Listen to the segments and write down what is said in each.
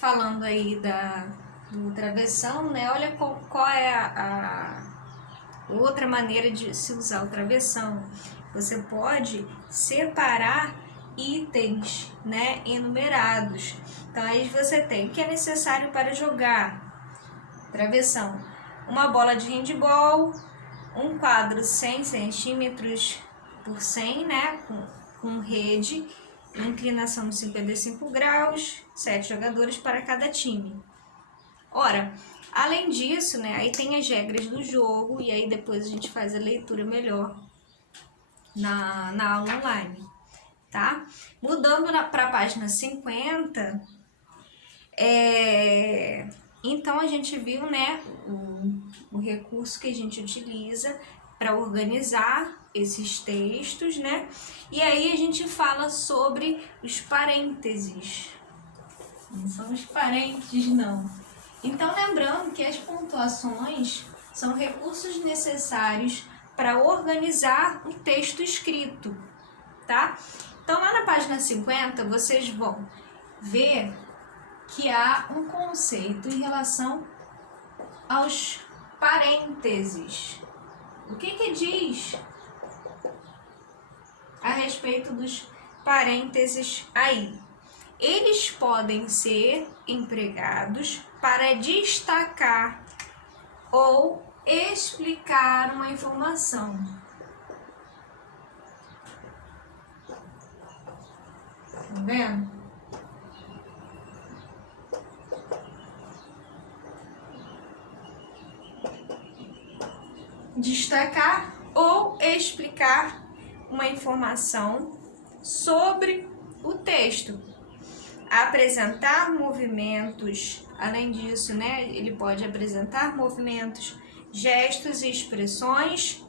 falando aí do travessão, né? Olha qual é a outra maneira de se usar o travessão. Você pode separar itens, né, enumerados. Então aí você tem o que é necessário para jogar travessão: uma bola de handball, um quadro 100 centímetros por 100, né, com rede, inclinação de 55 graus, 7 jogadores para cada time. Ora, além disso, né, aí tem as regras do jogo, e aí depois a gente faz a leitura melhor na aula online, tá? Mudando para a página 50, então a gente viu, né, o recurso que a gente utiliza para organizar esses textos, né? E aí a gente fala sobre os parênteses. Não são os parênteses, não. Então, lembrando que as pontuações são recursos necessários para organizar um texto escrito, tá? Então, lá na página 50, vocês vão ver que há um conceito em relação aos parênteses. O que diz a respeito dos parênteses aí? Eles podem ser empregados para destacar ou explicar uma informação. Tá vendo? Destacar ou explicar uma informação sobre o texto. Apresentar movimentos, além disso, né, ele pode apresentar movimentos, gestos e expressões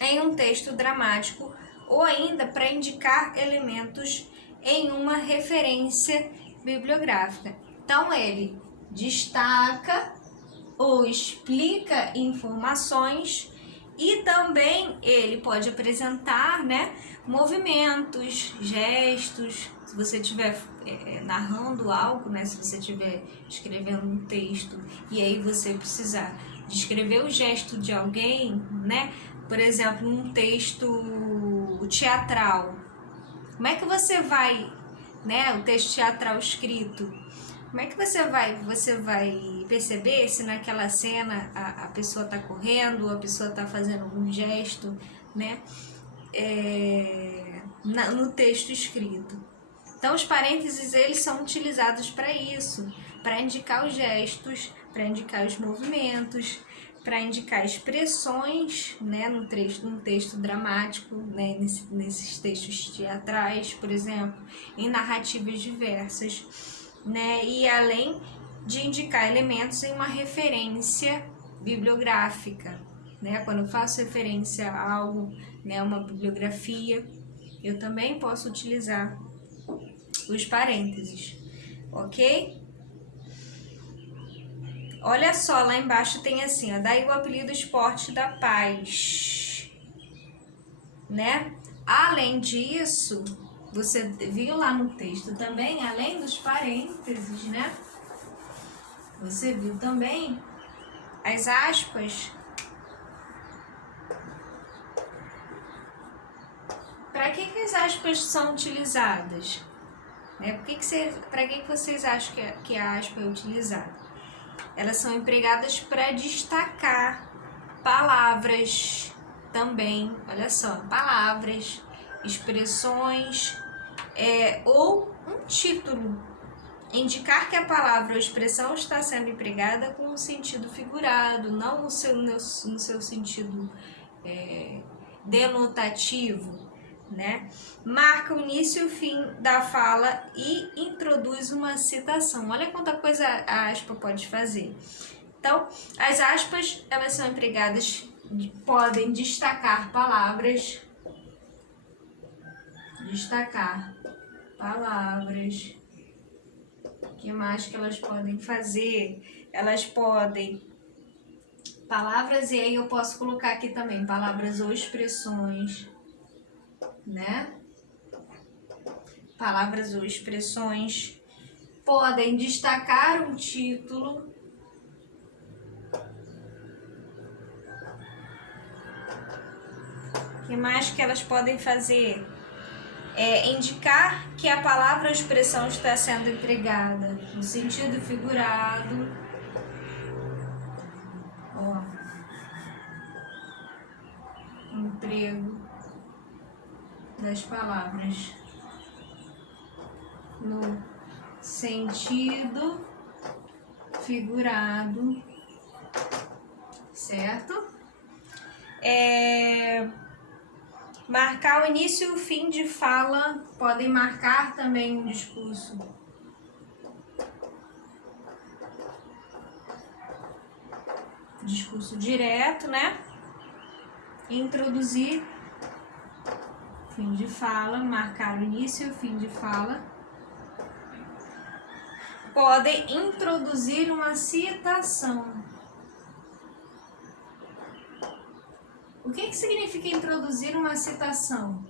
em um texto dramático, ou ainda para indicar elementos em uma referência bibliográfica. Então, ele destaca ou explica informações, e também ele pode apresentar, né, movimentos, gestos. Se você estiver narrando algo, né, se você estiver escrevendo um texto e aí você precisar descrever o gesto de alguém, né, por exemplo, um texto teatral, como é que você vai, né, o texto teatral escrito, como é que você vai perceber se naquela cena a pessoa está correndo, ou a pessoa está fazendo algum gesto, né, no texto escrito? Então, os parênteses, eles são utilizados para isso, para indicar os gestos, para indicar os movimentos, para indicar expressões, né, num texto dramático, né, nesses textos teatrais, por exemplo, em narrativas diversas, né, e além de indicar elementos em uma referência bibliográfica, né, quando eu faço referência a algo, né, uma bibliografia, eu também posso utilizar os parênteses, ok? Olha só, lá embaixo tem assim, ó, daí o apelido Esporte da Paz, né? Além disso, você viu lá no texto também, além dos parênteses, né? Você viu também as aspas. Para que as aspas são utilizadas? Para que vocês acham que a aspa é utilizada? Elas são empregadas para destacar palavras também, olha só, palavras, expressões, ou um título. Indicar que a palavra ou expressão está sendo empregada com um sentido figurado, não no seu sentido denotativo, né? Marca o início e o fim da fala e introduz uma citação. Olha quanta coisa a aspa pode fazer. Então, as aspas, elas são empregadas, podem destacar palavras, O que mais que elas podem fazer? Elas podem palavras, e aí eu posso colocar aqui também palavras ou expressões, né? Palavras ou expressões podem destacar um título, o que mais que elas podem fazer? Indicar que a palavra ou expressão está sendo empregada no sentido figurado. Emprego das palavras no sentido figurado, certo? Marcar o início e o fim de fala, podem marcar também um discurso. Discurso direto, né? Introduzir fim de fala, marcar o início e o fim de fala. Podem introduzir uma citação. O que significa introduzir uma citação?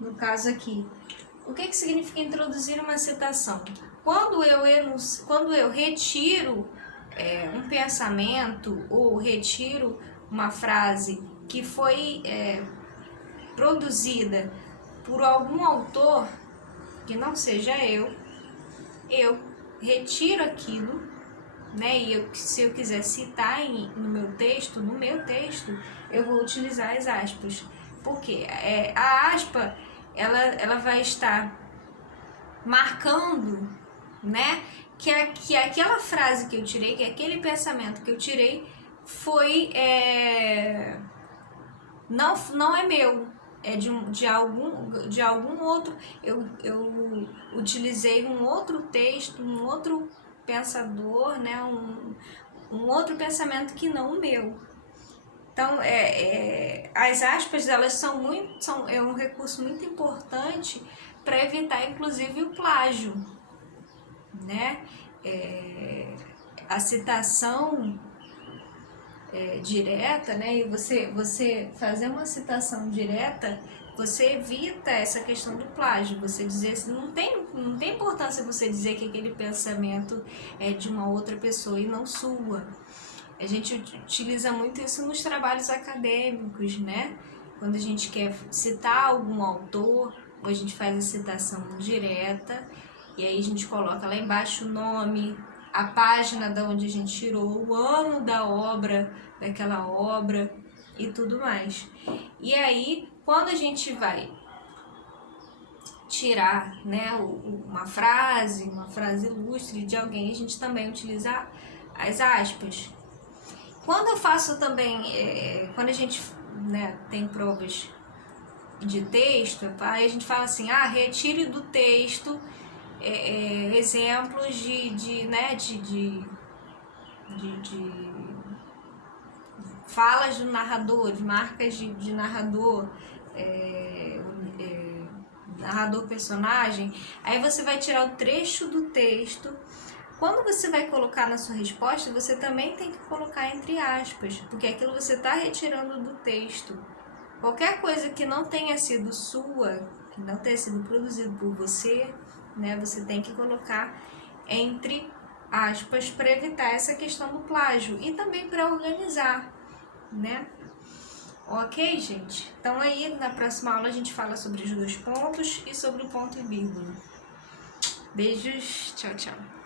No caso aqui, o que significa introduzir uma citação? Quando eu retiro um pensamento ou retiro uma frase que foi produzida por algum autor que não seja eu retiro aquilo, né? E se eu quiser citar no meu texto, eu vou utilizar as aspas. Porque a aspa, ela vai estar marcando, né? Que aquela frase que eu tirei, que aquele pensamento que eu tirei foi não é meu, é de algum outro. Eu utilizei um outro texto, um outro pensador, né? Um outro pensamento que não o meu. Então, as aspas, elas são um recurso muito importante para evitar, inclusive, o plágio, né? A citação direta, né? E você fazer uma citação direta, você evita essa questão do plágio. Você dizer assim, não tem importância você dizer que aquele pensamento é de uma outra pessoa e não sua. A gente utiliza muito isso nos trabalhos acadêmicos, né? Quando a gente quer citar algum autor, a gente faz a citação direta e aí a gente coloca lá embaixo o nome, a página da onde a gente tirou, o ano da obra, daquela obra e tudo mais. E aí, quando a gente vai tirar, né, uma frase ilustre de alguém, a gente também utiliza as aspas. Quando eu faço também, quando a gente, né, tem provas de texto, aí a gente fala assim, retire do texto exemplos de falas do narrador, de marcas de narrador, narrador personagem. Aí você vai tirar o trecho do texto. Quando você vai colocar na sua resposta, você também tem que colocar entre aspas, porque aquilo você está retirando do texto. Qualquer coisa que não tenha sido sua, que não tenha sido produzido por você, né, você tem que colocar entre aspas para evitar essa questão do plágio e também para organizar, né? Ok, gente? Então aí na próxima aula a gente fala sobre os 2 pontos e sobre o ponto e vírgula. Beijos, tchau, tchau.